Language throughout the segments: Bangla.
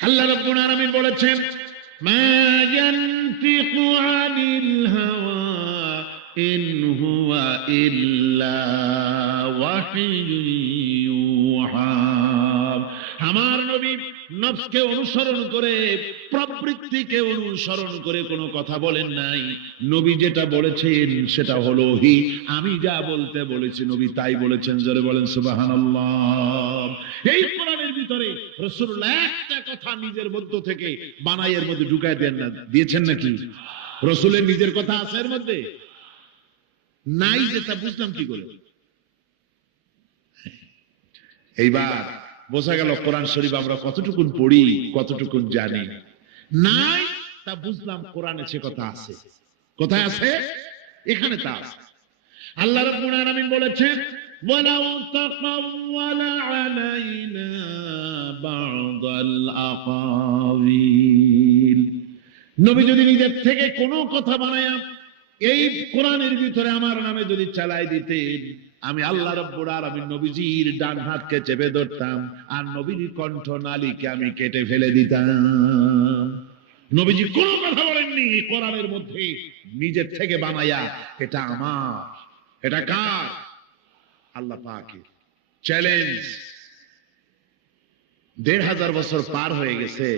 আল্লাহ রব্বুল আলামিন বলেছেন মা ইয়ানতিকু আনিল হাওয়া ইন হুয়া ইল্লা ওয়াহিয়ুহা আমার নবী নফসকে অনুসরণ করে, প্রবৃত্তিকে অনুসরণ করে কোনো কথা বলেন নাই। নবী যেটা বলেছেন সেটা হলো হি আমি যা বলতে বলেছি নবী তাই বলেছেন, জোরে বলেন, সুবহানাল্লাহ। এই কোরআনের ভিতরে রাসূলুল্লাহ একটা কথা নিজের মধ্য থেকে বানাইয়ের মধ্যে ঢুকায় দেন না, দিয়েছেন নাকি? রসুলের নিজের কথা আছে এর মধ্যে? নাই যেটা বুঝলাম কি করে? এইবার বোঝা গেল কোরআন শরীফ আমরা কতটুকুন পড়ি কতটুকুন জানি। নাই তা বুঝলাম কোরআনে সে কথা আছে। কোথায় আছে? এখানে তা আছে। আল্লাহ রাব্বুল আলামিন বলেছেন ওয়ালাউ তাকাওয়ালা আলাইনা বা'দাল আকাবিল। নবী যদি নিজের থেকে কোনো কথা বানায়া এই কোরআনের ভিতরে আমার নামে যদি চালাই দিতেন আমি আল্লাহ রব্বুর আলামিন নবীজির ডান হাতকে চেপে ধরতাম আর নবীর কণ্ঠ নালীকে আমি কেটে ফেলে দিতাম। নবীজি কোনো কথা বলেননি কোরআনের মধ্যে নিজের থেকে বানায়া, এটা আমার, এটা কার? আল্লাহ পাকের চ্যালেঞ্জ দেড় হাজার বছর পার হয়ে গেছে।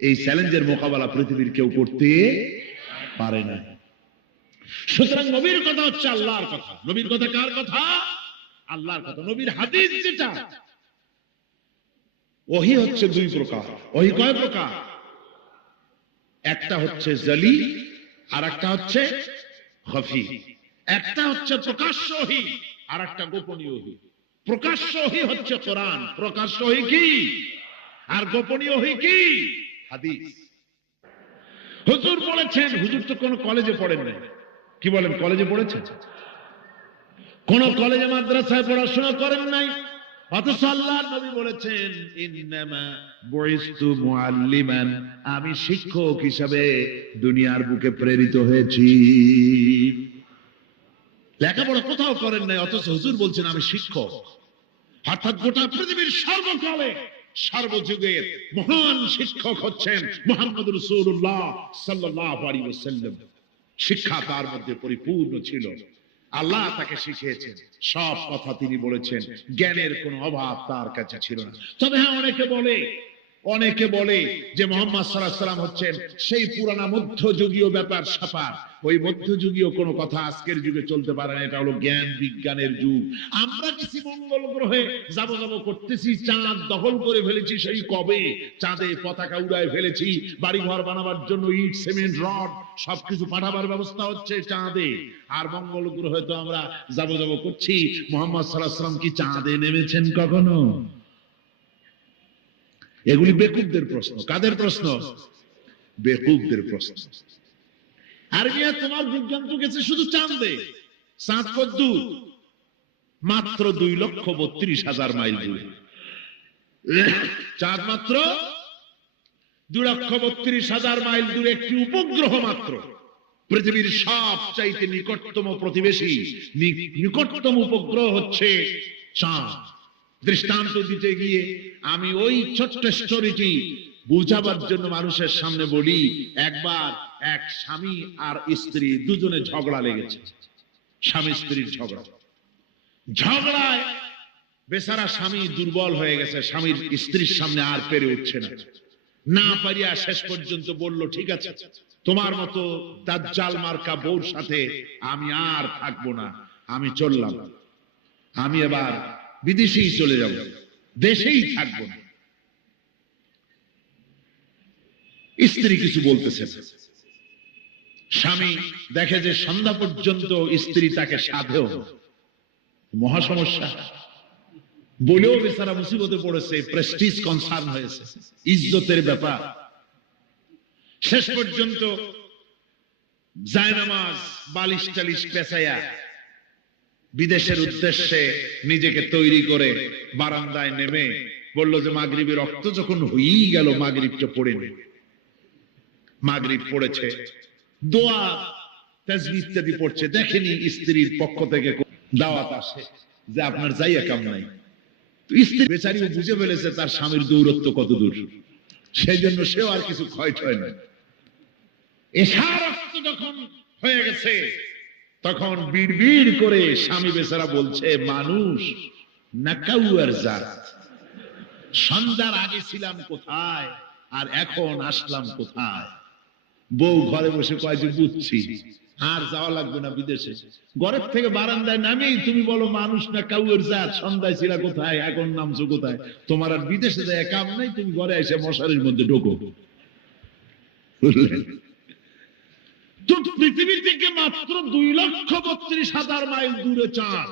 এই চ্যালেঞ্জের মোকাবেলা পৃথিবীর কেউ করতে পারে না। সুতরাং নবীর কথা হচ্ছে আল্লাহর কথা। নবীর কথা কার কথা? আল্লাহর কথা। নবীর হাদিস যেটা, ওহি হচ্ছে দুই প্রকার। ওহি কয় প্রকার? একটা হচ্ছে জলি আর একটা হচ্ছে হফি একটা হচ্ছে প্রকাশ্য ওহি আর একটা গোপনীয় ওহি। প্রকাশ্য ওহি হচ্ছে কোরআন। প্রকাশ্য ওহি কি? আর গোপনীয় ওহি কি? হাদিস। হুজুর বলেছেন, হুজুর তো কোন কলেজে পড়েন নাই। কি বলেন, কলেজে পড়েছেন কোন কলেজে মাদ্রাসায় পড়াশোনা করেন নাই। অথচ আল্লাহ নবী বলেছেন আমি শিক্ষক হিসাবে দুনিয়ার বুকে প্রেরিত হয়েছি। লেখাপড়া কোথাও করেন নাই, অথচ হুজুর বলছেন, আমি শিক্ষক। অর্থাৎ গোটা পৃথিবীর সর্বকালে, সর্বযুগের মহান শিক্ষক হচ্ছেন মোহাম্মদ রসুল্লাহ সাল্লাহ আলী ওসাল্লাম শিক্ষা তার মধ্যে পরিপূর্ণ ছিল। আল্লাহ তাকে শিখিয়েছেন। সব কথা তিনি বলেছেন। জ্ঞানের কোনো অভাব তার কাছে ছিল না। তবে হ্যাঁ অনেকে বলে অনেকে বলে যে মোহাম্মদ সাল্লাম হচ্ছেন সেই পুরানা মধ্যযুগীয় ব্যাপার সাপার ওই মধ্যযুগীয় কোনো কথা আজকের যুগে চলতে পারে না, এটা হলো জ্ঞান বিজ্ঞানের যুগ। আমরা কিছু মঙ্গল গ্রহে যাব যাব করতেছি, চাঁদ দখল করে ফেলেছি সেই কবে? চাঁদে পতাকা উড়ায় ফেলেছি বাড়ি ঘর বানাবার জন্য ইট, সিমেন্ট, রড সবকিছু পাঠাবার ব্যবস্থা হচ্ছে চাঁদে। আর মঙ্গল গ্রহে তো আমরা যাব যাব করছি। মোহাম্মদ সাল্লাহ সাল্লাম কি চাঁদে নেমেছেন কখনো? এগুলি বেকুবদের প্রশ্ন। কাদের প্রশ্ন? বেকুবদের প্রশ্ন। আর মিয়া তোমার বিজ্ঞান তো গেছে শুধু চাঁদে। চাঁদ কদ্দুর মাত্র দুই লক্ষ বত্রিশ হাজার মাইল দূরে। চাঁদ মাত্র দুই লক্ষ বত্রিশ হাজার মাইল দূরে, একটি উপগ্রহ মাত্র। পৃথিবীর সব চাইতে নিকটতম প্রতিবেশী নিকটতম উপগ্রহ হচ্ছে চাঁদ। দৃষ্টান্ত দিতে গিয়ে আমি ওই ছোট্ট স্টোরিটি বুঝাবার জন্য মানুষের সামনে বলি, একবার এক স্বামী আর স্ত্রী দুজনে ঝগড়া লেগেছে। স্বামী স্ত্রীর ঝগড়া। ঝগড়ায় বেচারা স্বামী দুর্বল হয়ে গেছে, স্বামীর স্ত্রীর সামনে আর পেরে উঠছে না। না পারিয়া শেষ পর্যন্ত বলল, ঠিক আছে, তোমার মতো দাজ্জাল মার্কা বউর সাথে আমি আর থাকব না, আমি চললাম। আমি এবার বিদেশেই চলে যাব। দেশেই থাকব না। স্ত্রী কিছু বলতেছে। স্বামী দেখে যে সন্ধ্যা পর্যন্ত স্ত্রী তাকে সাধেও। মহা সমস্যা। বলেও বেচারা মুসিবতে পড়েছে প্রেস্টিজ কনসার্ন হয়েছে। ইজ্জতের ব্যাপার। শেষ পর্যন্ত জায়নামাজ, বালিশ টালিশ পেঁচাইয়া বিদেশের উদ্দেশ্যে নিজেকে তৈরি করে বারান্দায় নেমে বলল যে মাগরিবের রক্ত যখন হয়েই গেল, মাগরিবটা পড়ে নে। মাগরিব পড়েছে। দোয়া, তাজবি ইত্যাদি পড়ছে। দেখেনি স্ত্রীর পক্ষ থেকে দাওয়াত আসে যে আপনার যাইয়া কাম নাই। স্ত্রী বেচারিও বুঝে ফেলেছে তার স্বামীর দৌরত্ব কত দূর। সেই জন্য সেও আর কিছু ক্ষয় টয় নয়। এশা রক্ত যখন হয়ে গেছে তখন বিড় করে স্বামী বেচারা বলছে, মানুষ সন্ধ্যার আগে ছিলাম কোথায় আর এখন আসলাম কোথায়? বউ ঘরে বসে কয় যে, বুঝছি, আর যাওয়া লাগবে না বিদেশে। ঘরের থেকে বারান্দায় নামেই তুমি বলো, মানুষ না কাউয়ের জাত, সন্ধ্যায় ছিল কোথায়, এখন নামছো কোথায়? তোমার আর বিদেশে যায় কাম নাই, তুমি ঘরে এসে মশারির মধ্যে ঢোকো। বুঝলেন তো পৃথিবী থেকে মাত্র দুই লক্ষ বত্রিশ হাজার মাইল দূরে চাঁদ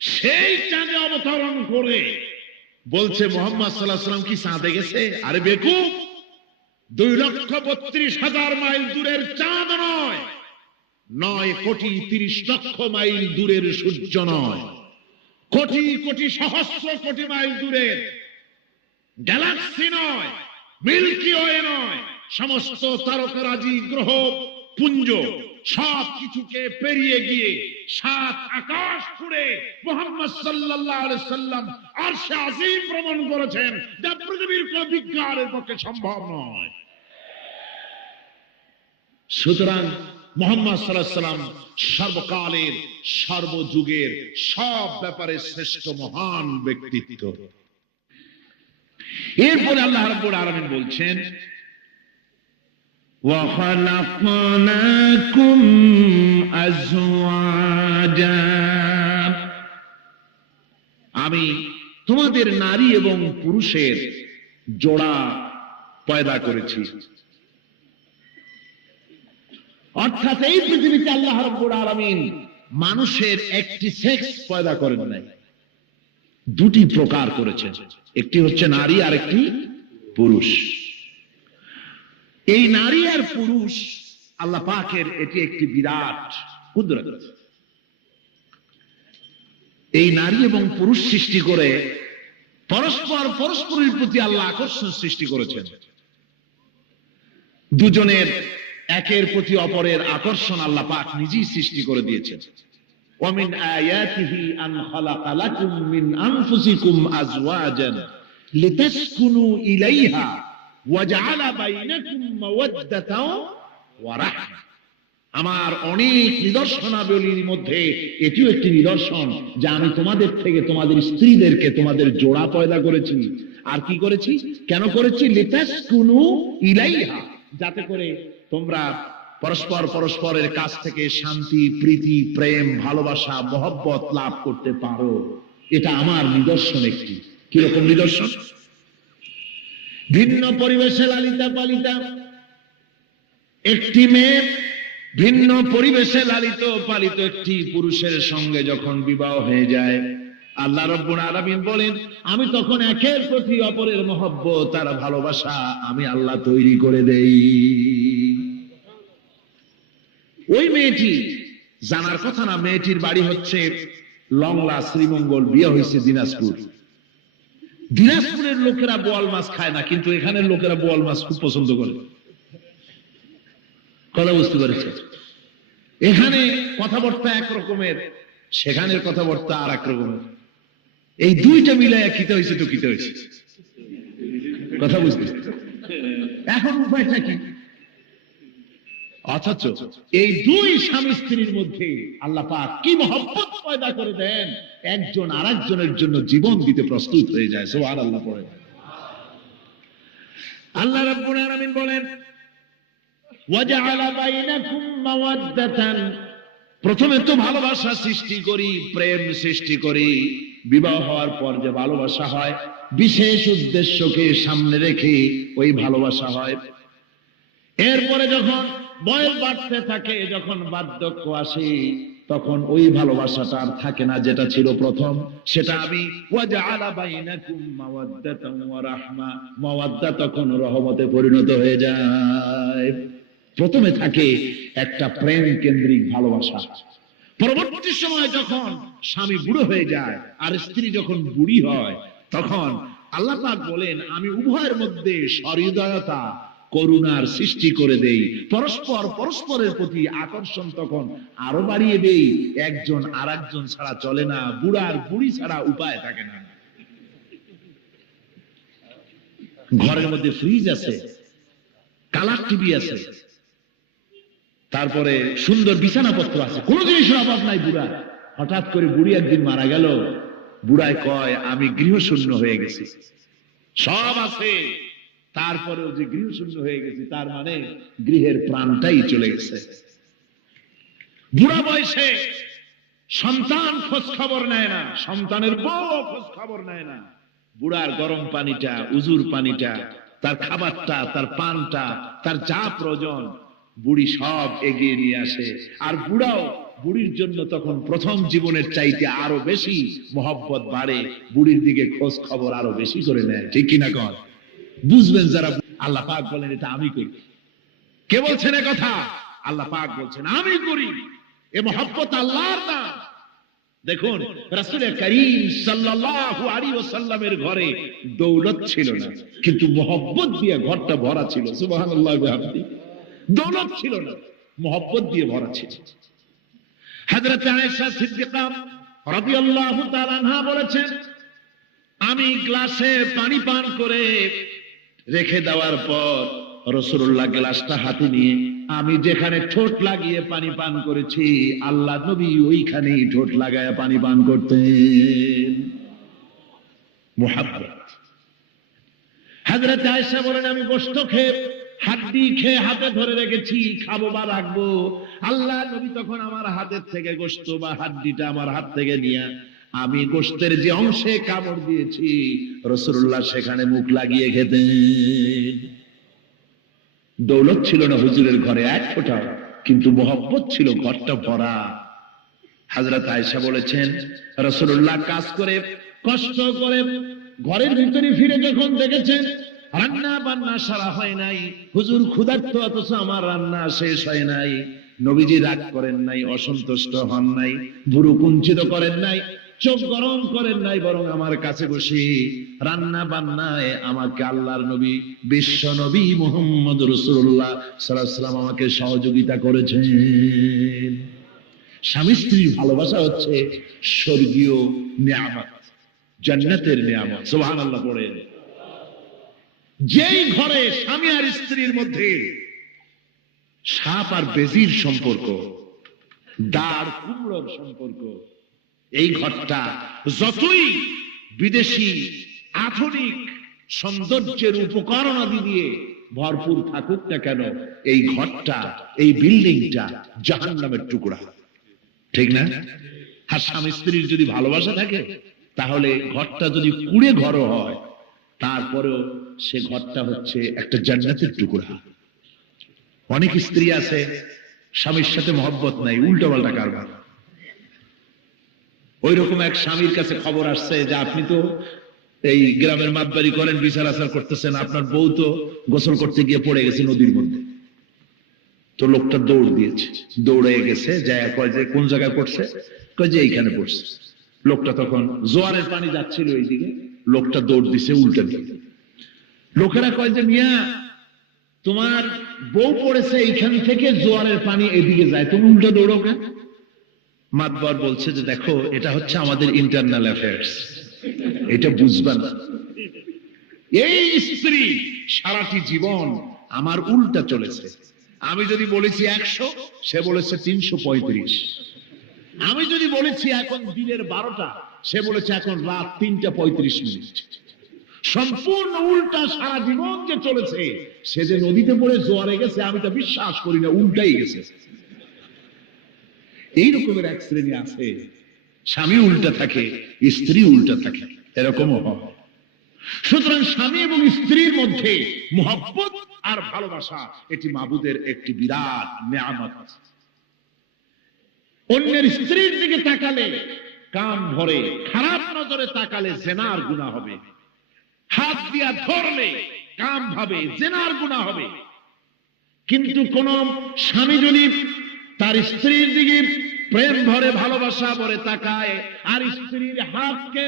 সেই চাঁদে অবতরণ করে বলছে মোহাম্মদ সাল্লাহ সাল্লাম কি চাঁদে গেছে? আরে বেকু, দুই লক্ষ বত্রিশ হাজার মাইল দূরের চাঁদ নয় নয় কোটি তিরিশ লক্ষ মাইল দূরের সূর্য নয়, কোটি কোটি সহস্র কোটি মাইল দূরের গ্যালাক্সি নয় মিল্কি ওয়ে নয়। সমস্ত তারকারাজি গ্রহ, পুঞ্জ, সব কিছুকে পেরিয়ে গিয়ে সাত আকাশ ছুড়ে মোহাম্মদ আলাইহি সাল্লাম আরশে আজিম ভ্রমণ করেছেন যা পৃথিবীর কোন বিজ্ঞানের পক্ষে সম্ভব নয়। সুতরাং মোহাম্মদ সাল্লাল্লাহু সাল্লাম সর্বকালের, সর্বযুগের সব ব্যাপারে শ্রেষ্ঠ মহান ব্যক্তিত্ব। এরপরে আল্লাহ রাব্বুল আলামিন বলছেন وخلقناكم أزواجا আমি তোমাদের নারী এবং পুরুষের জোড়া পয়দা করেছি অর্থাৎ এই পৃথিবীতে আল্লাহ রাব্বুল আলামিন মানুষের একটি সেক্স পয়দা করেন নাই দুটি প্রকার করেছেন একটি হচ্ছে নারী আর একটি পুরুষ এই নারী আর পুরুষ আল্লাহ পাকের এটি একটি বিরাট কুদরত এই নারী এবং পুরুষ সৃষ্টি করে পরস্পর পরস্পরের প্রতি আল্লাহ আকর্ষণ সৃষ্টি করেছেন দুজনের একের প্রতি অপরের আকর্ষণ আল্লাহ পাক নিজেই সৃষ্টি করে দিয়েছেন ومن آياته أن خلق لكم من أنفسكم أزواجا لتسكنوا إليها আমার অনেক নিদর্শনাবলীর মধ্যে এটিও একটি নিদর্শন যে আমি তোমাদের থেকে তোমাদের স্ত্রীদেরকে তোমাদের জোড়া পয়দা করেছি। আর কি করেছি? কেন করেছি? লিটাস ইলাইহা। যাতে করে তোমরা পরস্পর পরস্পরের কাছ থেকে শান্তি, প্রীতি, প্রেম, ভালোবাসা, মহব্বত লাভ করতে পারো। এটা আমার নিদর্শন একটি। কীরকম নিদর্শন? ভিন্ন পরিবেশে লালিতা পালিতা। একটি মেয়ে ভিন্ন পরিবেশে লালিত পালিত একটি পুরুষের সঙ্গে যখন বিবাহ হয়ে যায়, আল্লাহ রব্বুল আলামিন বলেন, আমি তখন একের প্রতি অপরের মহব্বত আর ভালোবাসা আমি আল্লাহ তৈরি করে দেই। ওই মেয়েটি, জানার কথা না, মেয়েটির বাড়ি হচ্ছে লংলা, শ্রীমঙ্গল, বিয়ে হয়েছে দিনাজপুর। দিনাজপুরের লোকেরা বোয়াল মাছ খায় না, কিন্তু এখানের লোকেরা বোয়াল মাছ খুব পছন্দ করে। কথা বুঝতে পেরেছে এখানে কথাবার্তা এক রকমের সেখানের কথাবার্তা আর এক রকমের এই দুইটা মিলাইয়া খিতে হয়েছে তো খিতে হয়েছে। কথা বুঝতে এখন উপায়টা কি? অথচ এই দুই স্বামী স্ত্রীর মধ্যে আল্লাহ পাক কি মহব্বত পয়দা করে দেন? একজন আরেকজনের জন্য জীবন দিতে প্রস্তুত হয়ে যায় সোহার আল্লাহ পড়ে। আল্লাহ রাব্বুল আলামিন বলেন, ওয়াজআলা বাইনাকুম মাওয়াদ্দাতান। প্রথমে তো ভালোবাসা সৃষ্টি করি, প্রেম সৃষ্টি করি, বিবাহ হওয়ার পর যে ভালোবাসা হয়, বিশেষ উদ্দেশ্যকে সামনে রেখে ওই ভালোবাসা হয়। এরপরে যখন বয়স বাড়তে থাকে যখন বার্ধক্য আসে, তখন ওই ভালোবাসাটা আর থাকে না যেটা ছিল প্রথম। সেটা আমি মাওয়াদ্দা তখন রহমতে পরিণত হয়ে যায়। প্রথমে থাকে একটা প্রেম কেন্দ্রিক ভালোবাসা। পরবর্তী সময় যখন স্বামী বুড়ো হয়ে যায় আর স্ত্রী যখন বুড়ি হয়, তখন আল্লাহ পাক বলেন, আমি উভয়ের মধ্যে সহৃদয়তা করুণার সৃষ্টি করে দেই। পরস্পর পরস্পরের প্রতি আকর্ষণ তখন আরও বাড়িয়ে দেই। একজন আর একজন ছাড়া চলে না, বুড়ার বুড়ি ছাড়া উপায় থাকে না। ঘরের মধ্যে ফ্রিজ আছে কালার টিভি আছে, তারপরে সুন্দর বিছানাপত্র আছে। কোনো জিনিসের অভাব নাই বুড়া। হঠাৎ করে বুড়ি একদিন মারা গেল। বুড়ায় কয়, আমি গৃহশূন্য হয়ে গেছি। সব আছে। তারপরেও যে গৃহশূন্য হয়ে গেছি, তার মানে গৃহের প্রাণটাই চলে গেছে। বুড়া বয়সে সন্তান খোঁজ খবর নেয় না, সন্তানের বউ খোঁজ খবর নেয় না। বুড়ার গরম পানিটা, উজুর পানিটা, তার খাবারটা, তার পানটা, তার যা প্রয়োজন, বুড়ি সব এগিয়ে নিয়ে আসে। আর বুড়াও বুড়ির জন্য তখন প্রথম জীবনের চাইতে আরও বেশি মহব্বত বাড়ে, বুড়ির দিকে খোঁজ খবর আরও বেশি করে নেয়, ঠিক কিনা কর বুঝবেন যারা আল্লাহ পাক বলেন, এটা আমি করি। কে বলছেন কথা? আল্লাহ পাক বলছেন, আমি করি। এ মহব্বত আল্লাহর না। দেখুন, রাসূল করিম সাল্লাল্লাহু আলাইহি ওয়াসাল্লামের ঘরে দৌলত ছিল না। কিন্তু মহব্বত দিয়ে ঘরটা ভরা ছিল, সুবহানাল্লাহ বিহামদি। দৌলত ছিল না, মহব্বত দিয়ে ভরা ছিল। হযরত আয়েশা সিদ্দিকা রাদিয়াল্লাহু তাআলা আনহা বলেছেন, আমি গ্লাসে পানি পান করে রেখে দেওয়ার পর রসুল্লাহ গ্লাসটা হাতে নিয়ে, আমি যেখানে ঠোঁট লাগিয়ে পানি পান করেছি, আল্লাহ নবী ওইখানেই ঠোঁট লাগায় পানি পান করতেন। বলেন, আমি খেয়ে, হাড্ডি খেয়ে হাতে ধরে রেখেছি, খাব বা রাখব। আল্লাহ নবী তখন আমার হাতের থেকে গোস্ত বা হাড্ডিটা আমার হাত থেকে নিয়ে আমি গোস্তের যে অংশে কামড় দিয়েছি রসুল্লাহ সেখানে মুখ লাগিয়ে খেতেন। দৌলত ছিল না হুজুরের ঘরে এক ফোঁটা কিন্তু মোহব্বত ছিল ঘরটা ভরা। হাজরত আয়েশা বলেছেন রসুল্লাহ কাজ করে, কষ্ট করে ঘরের ভিতরে ফিরে যখন দেখেছেন, রান্না বান্না সারা হয় নাই, হুজুর ক্ষুধার্ত অথচ আমার রান্না শেষ হয় নাই। নবীজি রাগ করেন নাই, অসন্তুষ্ট হন নাই, ভুরু কুঞ্চিত করেন নাই চোখ গরম করেন নাই, বরং আমার কাছে বসে। রান্না বান্নায় আমাকে আল্লাহর নবী, বিশ্ব নবী মোহাম্মদ রসুল্লাহ সাল্লাম আমাকে সহযোগিতা করেছেন। স্বামী স্ত্রীর ভালোবাসা হচ্ছে স্বর্গীয় নিয়ামত, জান্নাতের নিয়ামত। সুবহান আল্লাহ পড়েন। যেই ঘরে স্বামী আর স্ত্রীর মধ্যে সাপ আর বেজির সম্পর্ক, দাঁড় কুমড়োর সম্পর্ক এই ঘরটা যতই বিদেশি, আধুনিক, সৌন্দর্যের উপকরণ আদি দিয়ে ভরপুর থাকুক না কেন, এই ঘরটা, এই বিল্ডিংটা জাহান নামের টুকরা। ঠিক না? আর স্বামী স্ত্রীর যদি ভালোবাসা থাকে, তাহলে ঘরটা যদি কুড়ে ঘর হয়, তারপরেও সে ঘরটা হচ্ছে একটা জান্নাতের টুকরা। অনেক স্ত্রী আছে, স্বামীর সাথে মহব্বত নাই উল্টো পাল্টা কারবার। ওই রকম এক স্বামীর কাছে খবর আসছে যে আপনি তো এই গ্রামের মাতবাড়ি করেন, বিচার আচার করতেছেন, আপনার বউ তো গোসল করতে গিয়ে পড়ে গেছে নদীর মধ্যে। তো লোকটা দৌড় দিয়েছে দৌড়ে গেছে যায় কয় যে কোন জায়গায় পড়ছে? কয় যে এইখানে পড়ছে। লোকটা তখন জোয়ারের পানি যাচ্ছিল এইদিকে, লোকটা দৌড় দিছে উল্টা লোকেরা কয় যে, মিয়া, তোমার বউ পড়েছে এইখান থেকে জোয়ারের পানি এদিকে যায়, তুমি উল্টো দৌড়ো কেন? মাতবর বলছে যে দেখো, এটা হচ্ছে আমাদের ইন্টারনাল অ্যাফেয়ার্স এটা বুঝবা না। এই স্ত্রী সারাটি জীবন আমার উল্টা চলেছে। আমি যদি বলেছি একশো, সে বলেছে তিনশো পঁয়ত্রিশ। আমি যদি বলেছি এখন দিনের বারোটা, সে বলেছে এখন রাত তিনটা পঁয়ত্রিশ মিনিট। সম্পূর্ণ উল্টা সারা জীবন যে চলেছে, সে যে নদীতে পড়ে জোয়ারে গেছে, আমি তা বিশ্বাস করি না, উল্টাই গেছে। এই রকমের এক শ্রেণি আছে। স্বামী উল্টা থাকে, স্ত্রী উল্টা থাকে। এরকমও হয়। সুতরাং স্বামী এবং স্ত্রীর মধ্যে মোহব্বত আর ভালোবাসা, এটি মাবুদের একটি বিরাট নিয়ামত অন্যের স্ত্রীর দিকে তাকালে কান ভরে, খারাপ নজরে তাকালে জেনার গুণা হবে। হাত দিয়া ধরলে কাম ভাবে, জেনার গুণা হবে। কিন্তু কোন স্বামী যদি তার স্ত্রীর দিকে প্রেম ভরে ভালোবাসা ভরে তাকায়, আর স্ত্রীর হাতকে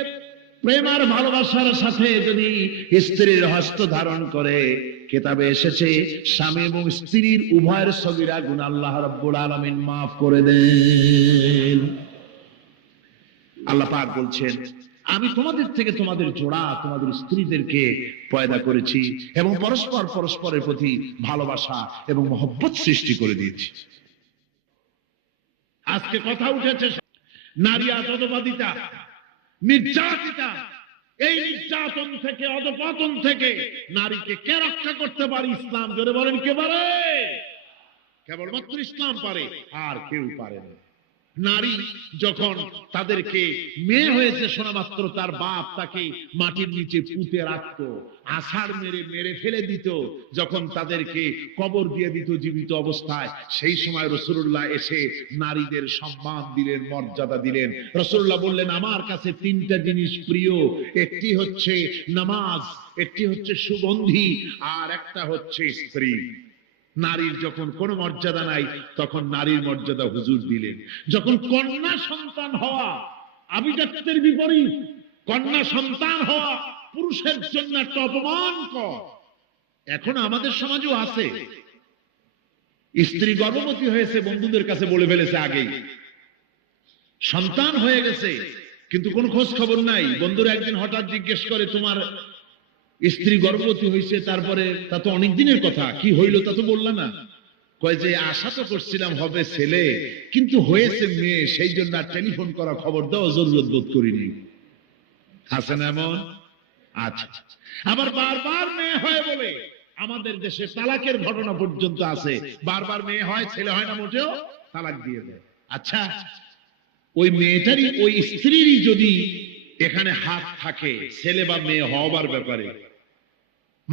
প্রেম আর ভালোবাসার সাথে যদি স্ত্রীর হস্ত ধারণ করে, কেতাবে এসেছে, স্বামী এবং স্ত্রীর উভয়ের ছবিরা গুণ আল্লাহ রব্বুল আলমিন মাফ করে দেন। আল্লাহ পাক বলছেন, আমি তোমাদের থেকে তোমাদের জোড়া, তোমাদের স্ত্রীদেরকে পয়দা করেছি এবং পরস্পর পরস্পরের প্রতি ভালোবাসা এবং মহব্বত সৃষ্টি করে দিয়েছি। আজকে কথা উঠেছে নারী আতবাদিতা নির্যাতিতা। এই নির্যাতন থেকে, অধপতন থেকে নারীকে কে রক্ষা করতে পারে? ইসলাম, জোরে বলেন, কে পারে? কেবলমাত্র ইসলাম পারে, আর কেউ পারে না। নারী যখন তাদেরকে মেয়ে হয়েছে শোনা মাত্র তার বাপ তাকে মাটির নিচে পুঁতে রাখতো, আষাঢ় মেরে মেরে ফেলে দিত, যখন তাদেরকে কবর দিয়ে দিত জীবিত অবস্থায়, সেই সময় রসুল্লাহ এসে নারীদের সম্মান দিলেন, মর্যাদা দিলেন। রসুল্লাহ বললেন, আমার কাছে তিনটা জিনিস প্রিয়, একটি হচ্ছে নামাজ, একটি হচ্ছে সুগন্ধি, আর একটা হচ্ছে স্ত্রী। নারীর যখন কোনো মর্যাদা নাই, তখন নারীর মর্যাদা হুজুর দিলেন। যখন কন্যা সন্তান হওয়া, আভিজাত্যের বিপরীত, কন্যা সন্তান হওয়া পুরুষের জন্য একটা অপমান কর। এখন আমাদের সমাজও আছে। স্ত্রী গর্ভবতী হয়েছে, বন্ধুদের কাছে বলে ফেলেছে আগেই। সন্তান হয়ে গেছে, কিন্তু কোন খোঁজ খবর নাই। বন্ধুরা একদিন হঠাৎ জিজ্ঞেস করে, তোমার স্ত্রী গর্ভবতী হয়েছে তারপরে তা তো অনেক দিনের কথা, কি হইল তা তো বললা না। কয় যে, আশা তো করছিলাম হবে ছেলে, কিন্তু হয়েছে মেয়ে, সেই জন্য আর টেলিফোন করা খবর দেওয়া জরুরত বোধ করিনি। আছে না এমন? আচ্ছা। আবার বারবার মেয়ে হয় বলে, আমাদের দেশে তালাকের ঘটনা পর্যন্ত আছে। বারবার মেয়ে হয়, ছেলে হয় না মোটেও, তালাক দিয়ে দেয়। আচ্ছা ওই মেয়েটারই, ওই স্ত্রীরই যদি এখানে হাত থাকে, ছেলে বা মেয়ে হওয়ার ব্যাপারে।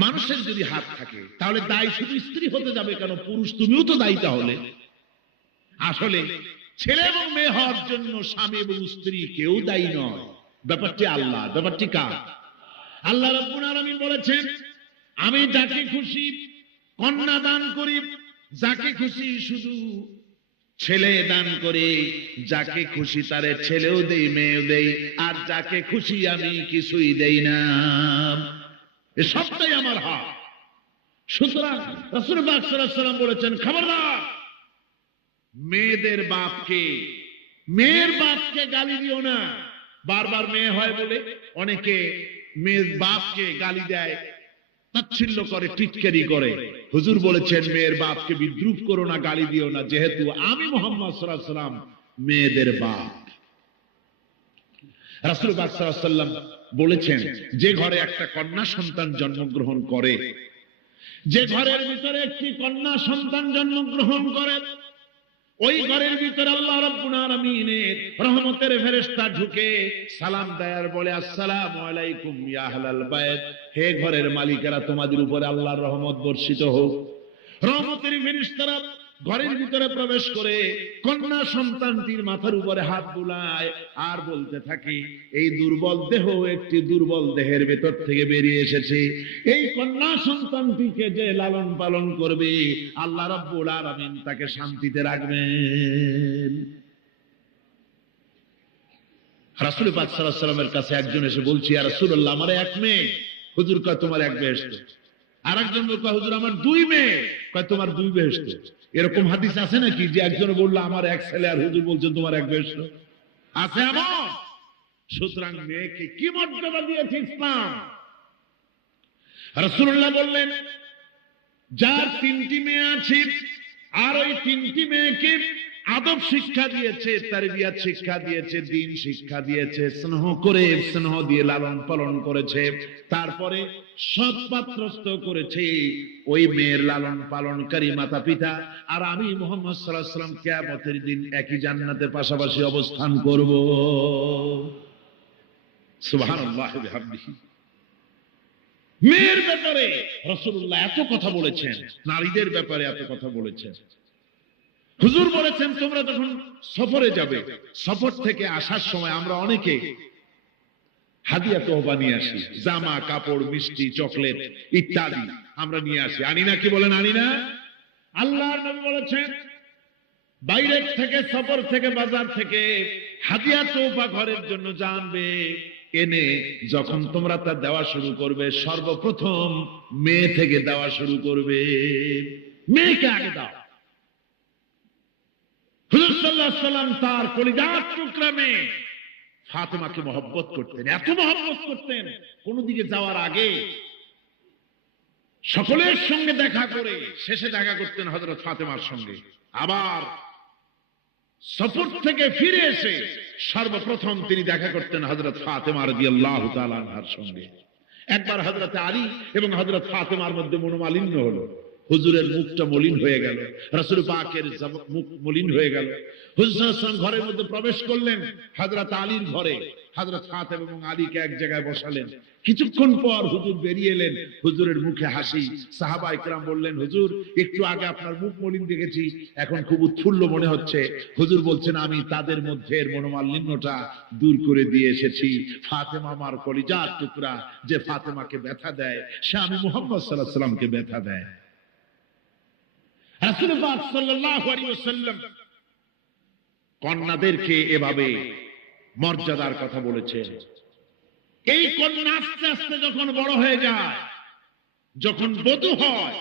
মানুষের যদি হাত থাকে, তাহলে দায়ী শুধু স্ত্রী হতে যাবে কেন? পুরুষ তুমিও তো দায়ী তাহলে। আসলে ছেলে এবং মেয়ে হওয়ার জন্য স্বামী এবং স্ত্রী কেউ দায়ী নয়। ব্যাপারটি আল্লাহ, ব্যাপারটি কার? আল্লাহ আলামিন বলেছেন, আমি যাকে খুশি কন্যা দান করি, যাকে খুশি শুধু ছেলে দান করে, যাকে খুশি তারে ছেলেও দেই, মেয়েও দেই, আর যাকে খুশি আমি কিছুই দেই না। সবটাই আমার হাত। সুতরাং রাসূল পাক সাল্লাম বলেছেন, খবরদার, মেয়েদের বাপকে, মেয়ের বাপকে গালি দিও না। বারবার মেয়ে হয় বলে অনেকে মেয়ের বাপকে গালি দেয়, তাচ্ছিল্য করে, টিটকারি করে। হুজুর বলেছেন, মেয়ের বাপকে বিদ্রুপ করো না, গালি দিও না। যেহেতু আমি মোহাম্মদ সাল্লাম মেয়েদের বাপ। রাসূল পাক সাল্লাম বলেছেন, যে ঘরে একটা কন্যা সন্তান জন্মগ্রহণ করে, যে ঘরের ভিতরে একটি কন্যা সন্তান জন্মগ্রহণ করে, ওই ঘরের ভিতরে আল্লাহ রহমতের ফেরেশতা ঢুকে সালাম দেয়ার বলে, আসসালামু আলাইকুম ইয়া আহলাল হে ঘরের মালিকেরা, তোমাদের উপরে আল্লাহর রহমত বর্ষিত হোক। রহমতের ফেরেশতারা ঘরের ভিতরে প্রবেশ করে কন্যা সন্তানটির মাথার উপরে হাত বুলায় আর বলতে থাকি, এই দুর্বল দেহ একটি দুর্বল দেহের ভেতর থেকে বেরিয়ে এসেছে। এই কন্যা সন্তানটিকে যে লালন পালন করবে, আল্লাহ রাব্বুল আলামিন তাকে শান্তিতে রাখবেন। রাসূল পাক সাল্লাল্লাহু আলাইহি কাছে একজন এসে বলছি আর রাসূলুল্লাহ, আমার এক মেয়ে। হুজুর কয়, তোমার এক বেহেশত। আর একজন কয়, হুজুর, আমার দুই মেয়ে। কয়, তোমার দুই বেহেশত। এরকম হাদিস আছে নাকি যে একজন বলল, আমার এক ছেলে আর হুজুর বলছে তোমার এক বেশ আছে এমন সুতরাং মেয়েকে কি মর্যাদা দিয়েছে ইসলাম? রসুল্লাহ বললেন, যার তিনটি মেয়ে আছে, আর ওই তিনটি মেয়েকে আদব শিক্ষা দিয়েছে, তারবিয়াত শিক্ষা দিয়েছে, দিন শিক্ষা দিয়েছে, স্নেহ করে স্নেহ দিয়ে লালন পালন করেছে। তারপরে সৎ পাত্রস্থ করেছে ওই মেয়ের লালন পালনকারী মাতা পিতা। আর আমি মোহাম্মদ সাল্লাহ সাল্লাম কেয়ামতের দিন একই জান্নাতের পাশাপাশি অবস্থান করব। মেয়ের ব্যাপারে রসুল্লাহ এত কথা বলেছেন, নারীদের ব্যাপারে এত কথা বলেছেন। হুজুর বলেছেন, তোমরা যখন সফরে যাবে, সফর থেকে আসার সময় আমরা অনেকে হাদিয়া তোহবা নিয়ে আসি। জামা, কাপড়, মিষ্টি, চকলেট ইত্যাদি আমরা নিয়ে আসি। আনি না কি বলেন আনি না আল্লাহর নবী বলেছেন বাইরের থেকে, সফর থেকে, বাজার থেকে হাদিয়া তোহবা ঘরের জন্য জানবে। এনে যখন তোমরা তা দেওয়া শুরু করবে, সর্বপ্রথম মেয়ে থেকে দেওয়া শুরু করবে। মেয়েকে আগে দাও। হুজুর সাল্লাম তার কলিজার টুকরা ফাতেমাকে মহব্বত করতেন, এত মহব্বত করতেন কোন দিকে যাওয়ার আগে সকলের সঙ্গে দেখা করে শেষে দেখা করতেন হজরত ফাতেমার সঙ্গে। আবার সফর থেকে ফিরে এসে সর্বপ্রথম তিনি দেখা করতেন হজরত ফাতেমা রাদিয়াল্লাহু তাআলা সঙ্গে। একবার হজরত আলী এবং হজরত ফাতেমার মধ্যে মনোমালিন্য হলো। হুজুরের মুখটা মলিন হয়ে গেল। রাসূল পাকের মুখ মলিন হয়ে গেল। হুজুর ঘরের মধ্যে প্রবেশ করলেন। হযরত আলীর ঘরে। হযরত ফাতেমা এবং আলীকে এক জায়গায় বসালেন। কিছুক্ষণ পর হুজুর বেরিয়ে এলেন। হুজুরের মুখে হাসি। সাহাবা ইকরাম বললেন, হুজুর, একটু আগে আপনার মুখ মলিন দেখেছি। এখন খুব উৎফুল্ল মনে হচ্ছে। হুজুর বলছেন, আমি তাদের মধ্যে মনোমালিন্যটা দূর করে দিয়ে এসেছি। ফাতেমা আমার কলিজার টুকরা যে ফাতেমাকে ব্যথা দেয়, সে আমি মুহাম্মদ আলাইহি সাল্লামকে ব্যথা দেয়। কন্যাদেরকে এভাবে মর্যাদার কথা বলেছেন। এই কন্যা আস্তে আস্তে যখন বড় হয়ে যায়, যখন বধূ হয়,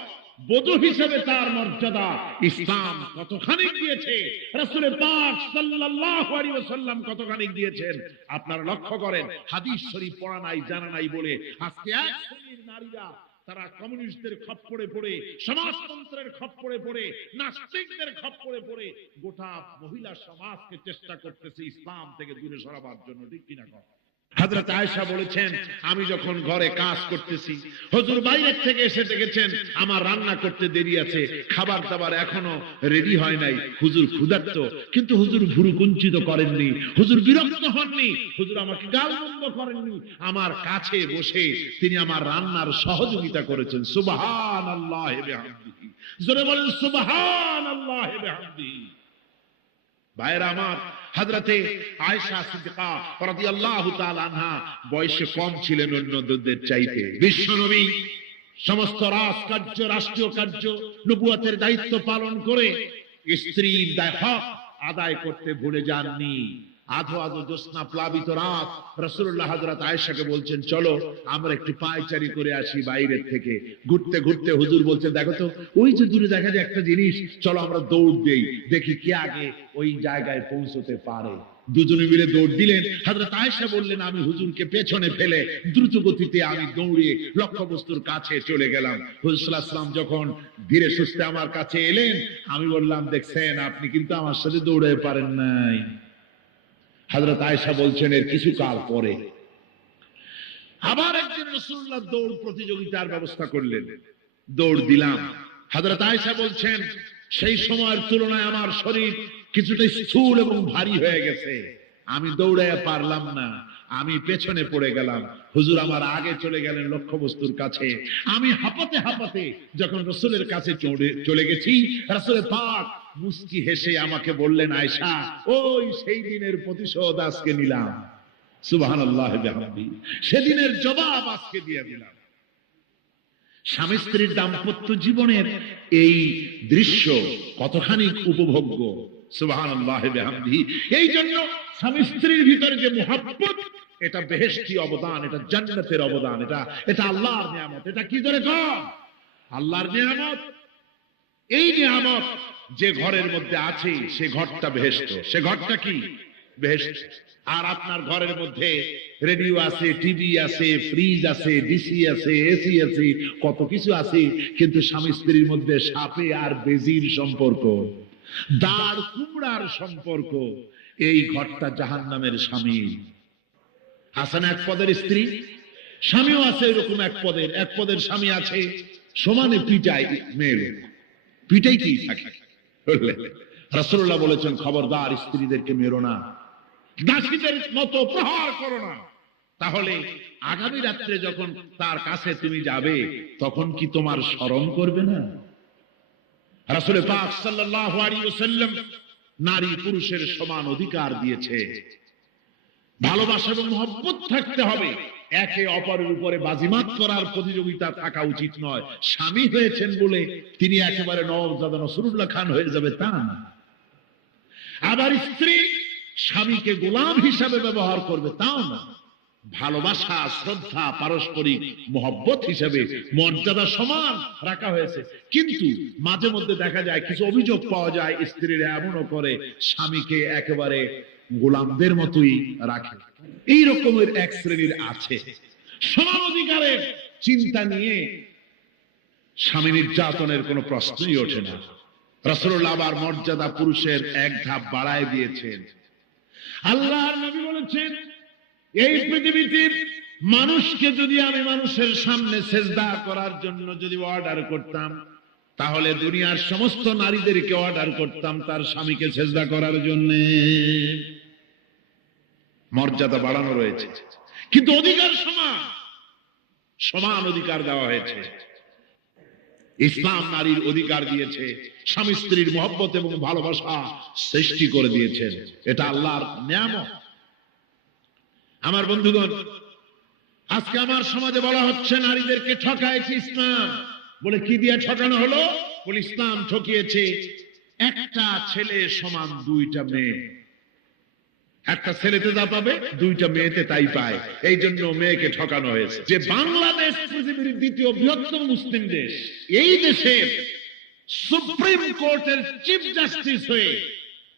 বধূ হিসেবে তার মর্যাদা ইসলাম কতখানি দিয়েছে রাসূলের পাক সাল্লাল্লাহু আলাইহি ওয়াসাল্লাম কতখানি দিয়েছেন আপনারা লক্ষ্য করেন, হাদিস শরীফ পড়া নাই, জানা নাই বলে আজকে এক শ্রেণির নারীরা তারা কমিউনিস্টদের খপ্পরে পড়ে, সমাজতন্ত্রের খপ্পরে পড়ে, নাস্তিকদের খপ্পরে পড়ে, গোটা মহিলা সমাজকে চেষ্টা করতেছে ইসলাম থেকে দূরে সরাবার জন্য, ঠিক কিনা কর হযরত আয়েশা বলেছেন, আমি যখন ঘরে কাজ করতেছি, হুজুর বাইরের থেকে এসে দেখেছেন আমার রান্না করতে দেরি আছে, খাবার দাবার এখনও রেডি হয় নাই, হুজুর ক্ষুধার্ত, কিন্তু হুজুর ভুরু কুঞ্চিত করেননি, হুজুর বিরক্ত হননি, হুজুর আমাকে গালমন্দ করেননি, আমার কাছে বসে তিনি আমার রান্নার সহযোগিতা করেছেন, সুবহানাল্লাহ বিহামদিহি, জোরে বলেন সুবহানাল্লাহ বিহামদিহি। ভাইরা আমার হযরতে আয়েশা সিদ্দিকা রাদিয়াল্লাহু তাআলা আনহা বয়সে কম ছিলেন অন্যদের চাইতে। বিশ্বনবী সমস্ত রাজকার্য, রাষ্ট্রীয় কার্য, নবুয়তের দায়িত্ব পালন করে স্ত্রীর হক আদায় করতে ভুলে যাননি। আধো আধো জ্যোৎস্না প্লাবিত রাত। রসুল্লাহ হজরত আয়েশাকে বলছেন, চলো, আমরা একটু পায়চারি করে আসি বাইরের থেকে। ঘুরতে ঘুরতে হুজুর বলছেন দেখো তো, ওই যে দূরে দেখা যায় একটা জিনিস, চলো আমরা দৌড় দেই। দেখি কে আগে ওই জায়গায় পৌঁছতে পারে। দুজনে মিলে দৌড় দিলেন। হযরত আয়েশা বললেন, আমি হুজুরকে পেছনে ফেলে দ্রুত গতিতে আমি দৌড়ে লক্ষ্যবস্তুর কাছে চলে গেলাম। হুজুর সাল্লাল্লাহু আলাইহি ওয়াসাল্লাম যখন ধীরে সুস্থে আমার কাছে এলেন, আমি বললাম, দেখছেন, আপনি কিন্তু আমার সাথে দৌড়ে পারেন নাই। হযরত আয়েশা বলছেন, এর কিছু কাল পরে। আবার একদিন রাসূলুল্লাহ দৌড় প্রতিযোগিতার ব্যবস্থা করলেন। দৌড় দিলাম। হযরত আয়েশা বলছেন, সেই সময়ের তুলনায় আমার শরীর কিছুটা স্থূল এবং ভারী হয়ে গেছে। আমি দৌড়াইয়া পারলাম না। আমি পেছনে পড়ে গেলাম। হুজুর আমার আগে চলে গেলেন লক্ষ্যবস্তুর কাছে। আমি হাঁপাতে হাঁপাতে যখন রসুলের কাছে চলে গেছি, রসুলের পাক মুস্কি হেসে আমাকে বললেন আয়সা ওই সেই দিনের প্রতিশোধ আজকে নিলাম। সুবাহান আল্লাহ সেদিনের জবাব আজকে দিয়ে দিলাম। স্বামী স্ত্রীর দাম্পত্য জীবনের এই দৃশ্য কতখানি উপভোগ্য এই জন্য স্বামী স্ত্রীর ভিতরে যে মোহাব্বত, এটা বেহেশতি অবদান, এটা জান্নাতের অবদান, এটা এটা আল্লাহর নিয়ামত। এটা কি ধরে কম? আল্লাহর নিয়ামত? এই নিয়ামত যে ঘরের মধ্যে আছে, সে ঘরটা বেহেস্ত সে ঘরটা কি? বেহেস্ত আর আপনার ঘরের মধ্যে রেডিও আছে, টিভি আছে, ফ্রিজ আছে, ডিসি আছে, এসি আছে, কত কিছু আছে, কিন্তু স্বামী স্ত্রীর মধ্যে সাপে আর বেজির সম্পর্ক। দাঁড় কুমড়ার সম্পর্ক। এই ঘরটা জাহান নামের স্বামী। আছেন এক পদের স্ত্রী, স্বামীও আছে এরকম এক পদের। এক পদের স্বামী আছে, সমানে পিটায় মেয়ে লোক পিটাইতেই থাকে। রাসূলুল্লাহ বলেছেন, খবরদার স্ত্রীদেরকে মেরো না। দাসীদের মতো প্রহার করো না। তাহলে আগামী রাত্রে যখন তার কাছে তুমি যাবে, তখন কি তোমার স্মরণ করবে না? রাসূল পাক সাল্লাল্লাহু নারী পুরুষের সমান অধিকার দিয়েছে। ভালোবাসা এবং মহব্বত থাকতে হবে। একে অপরের উপরে বাজিমাত করার প্রতিযোগিতা থাকা উচিত নয়। স্বামী হয়েছেন বলে তিনি একেবারে নবজাদা নসরুল্লাহ খান হয়ে যাবে তা না। আবার স্ত্রী স্বামীকে গোলাম হিসাবে ব্যবহার করবে তাও না। ভালোবাসা, শ্রদ্ধা, পারস্পরিক মহব্বত হিসাবে মর্যাদা সমান রাখা হয়েছে। কিন্তু মাঝে মধ্যে দেখা যায়, কিছু অভিযোগ পাওয়া যায়, স্ত্রীরা এমনও করে, স্বামীকে একেবারে গোলামদের মতোই রাখে। এই রকমের এক শ্রেণির আছে। সমান অধিকারের চিন্তা নিয়ে স্বামী নির্যাতনের কোনো প্রশ্নই ওঠে না। রসুল্লাহ মর্যাদা পুরুষের এক ধাপ বাড়ায় দিয়েছেন। আল্লাহর নবী বলেছেন, এই পৃথিবীতে মানুষকে যদি আমি মানুষের সামনে সেজদা করার জন্য যদি অর্ডার করতাম তাহলে দুনিয়ার সমস্ত নারীদেরকে অর্ডার করতাম তার স্বামীকে সেজদা করার জন্য। মর্যাদা বাড়ানো রয়েছে। কিন্তু অধিকার সমান। সমান অধিকার দেওয়া হয়েছে। ইসলাম নারীর অধিকার দিয়েছে, স্বামী স্ত্রীর মহব্বত এবং ভালোবাসা সৃষ্টি করে দিয়েছেন। এটা আল্লাহর নিয়ামত। আমার বন্ধুগণ, আজকে আমার সমাজে বলা হচ্ছে নারীদেরকে ঠকাইছে ইসলাম? বলে, কি দিয়ে ঠকানো হলো? বলে, ইসলাম ঠকিয়েছে একটা ছেলে সমান দুইটা মেয়ে। একটা ছেলেতে যা পাবে, দুইটা মেয়েতে তাই পায়। এই জন্য মেয়েকে ঠকানো হয়েছে। যে বাংলাদেশ পৃথিবীর দ্বিতীয় বৃহত্তম মুসলিম দেশ, এই দেশের সুপ্রিম কোর্টের চিফ জাস্টিস হয়ে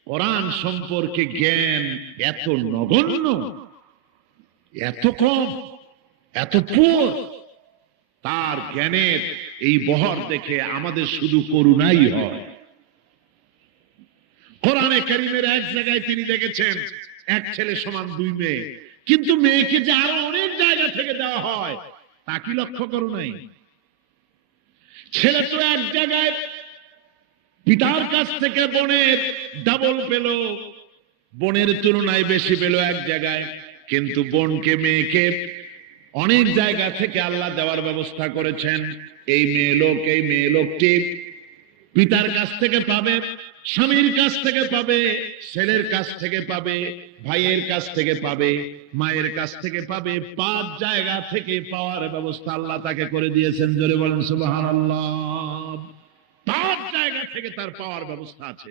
কোরআন সম্পর্কে জ্ঞান এত নগণ্য, এত কম, এত পুর তার জ্ঞানের এই বহর দেখে আমাদের শুধু করুণাই হয়। কোরআনে করিমের এক জায়গায় তিনি দেখেছেন, এক ছেলে সমান দুই মেয়ে। কিন্তু মেয়েকে যে আরও অনেক জায়গা থেকে দেওয়া হয়, তা কি লক্ষ্য করো নাই? ছেলে তো এক জায়গায় পিতার কাছ থেকে বোনের ডাবল পেল, বোনের তুলনায় বেশি পেল এক জায়গায়, কিন্তু বোনকে মেয়েকে অনেক জায়গা থেকে আল্লাহ দেওয়ার ব্যবস্থা করেছেন। এই মেয়ে লোক, এই মেয়ে লোকটি পিতার কাছ থেকে পাবে, স্বামীর কাছ থেকে পাবে, ছেলের কাছ থেকে পাবে, ভাইয়ের কাছ থেকে পাবে, মায়ের কাছ থেকে পাবে। পাঁচ জায়গা থেকে পাওয়ার ব্যবস্থা আল্লাহ তাকে করে দিয়েছেন, জোরে বলেন সুবহানাল্লাহ। পাঁচ জায়গা থেকে তার পাওয়ার ব্যবস্থা আছে।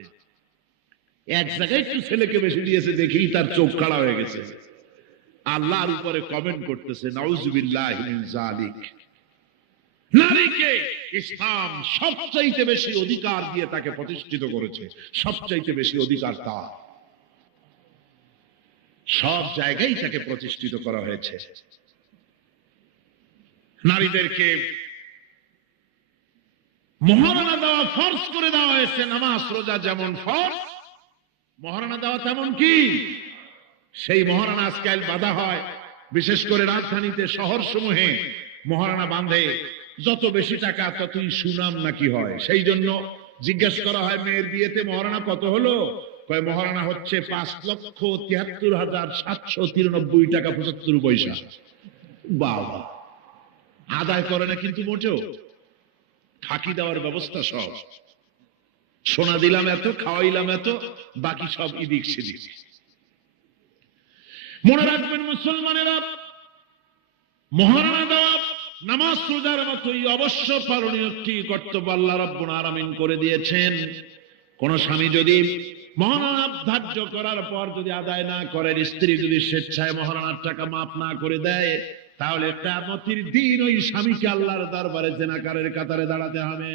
এক জায়গায় একটু ছেলেকে বেশি দিয়েছে, দেখি তার চোখ কাড়া হয়ে গেছে। আল্লাহর উপরে কমেন্ট করতেছে জালিক নারীকে ইসলাম সবচাইতে বেশি অধিকার দিয়ে তাকে প্রতিষ্ঠিত করেছে, সবচাইতে বেশি অধিকার তার। সব জায়গায় তাকে প্রতিষ্ঠিত করা হয়েছে। নারীদেরকে মহারণা দেওয়া ফর্স করে দেওয়া হয়েছে, নামাজ, রোজা যেমন ফর্স মহারণা দেওয়া তেমন কি? সেই মহারণা আজকাল বাধা হয়। বিশেষ করে রাজধানীতে শহর সমূহে মহারণা বাঁধে। যত বেশি টাকা, ততই সুনাম নাকি হয়। সেই জন্য জিজ্ঞেস করা হয়, মেয়ের বিয়েতে মহারণা কত হলো? কয় মহারণা হচ্ছে পাঁচ লক্ষ তিয়াত্তর হাজার সাতশো তিরানব্বই টাকা পঁচাত্তর পয়সা। বাবা, আদায় করে না কিন্তু মোটেও। ফাঁকি দেওয়ার ব্যবস্থা সব। সোনা দিলাম এত, খাওয়াইলাম এত, বাকি সব ইদিক সেদিক মনে রাখবেন মুসলমানেরা মহারণা দেওয়া, নামাজ রোজার মতোই অবশ্য পালনীয় একটি কর্তব্য আল্লাহ রব্বুল আলামিন করে দিয়েছেন। কোন স্বামী যদি মহারণা ধার্য করার পর যদি আদায় না করেন স্ত্রী যদি স্বেচ্ছায় মহারণার টাকা মাফ না করে দেয়, তাহলে কিয়ামতের দিন ওই স্বামীকে আল্লাহর দরবারে জেনাকারের কাতারে দাঁড়াতে হবে।